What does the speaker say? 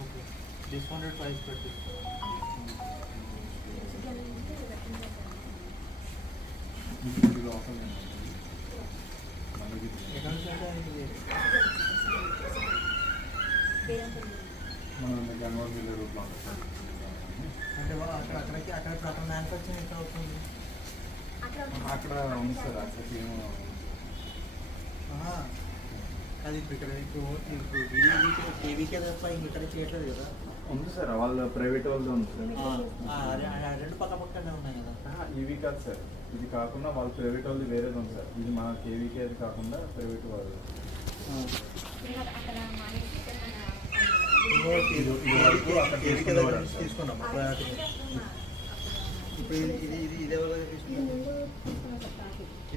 okay discounted price పెట్టి మనం జనవరి జిల్లా రూట్లో ఉంటుంది అంటే అక్కడికి అక్కడ అక్కడ మ్యానుఫ్యాక్చరింగ్ ఎక్కడ అవుతుంది అక్కడ ఉంది సార్ అక్కడికి ఏమో అది ఇక్కడ ఇప్పుడు కేవీకే తప్ప ఇక్కడ చేయట్లేదు కదా ఉంది సార్ వాళ్ళ ప్రైవేట్ వాళ్ళది ఉంది సార్ రెండు పక్క పక్కనే ఉన్నాయి కదా ఇవి కాదు సార్ ఇది కాకుండా వాళ్ళ ప్రైవేట్ వాళ్ళది వేరేది ఉంది సార్ ఇది మా కేవీకే అది కాకుండా ప్రైవేట్ వాళ్ళు తీసుకున్నాం ఇప్పుడు ఇది ఎవరు తీసుకున్నాం